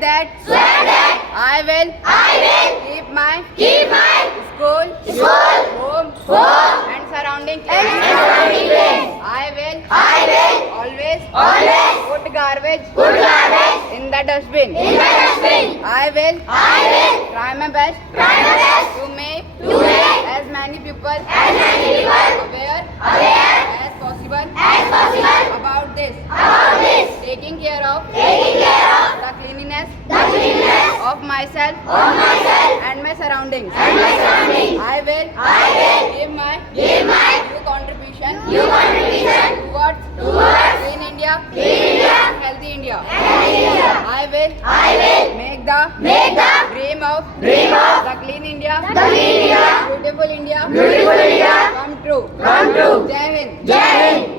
that I will keep my school, home, and surrounding clean. I will always put garbage in the dustbin. I will try my best to make as many people aware as possible about this. Taking care of the cleanliness of myself and my surroundings. I will give my new contribution towards clean India and healthy India. I will make the dream of the clean India, beautiful India come true. Jai Hind.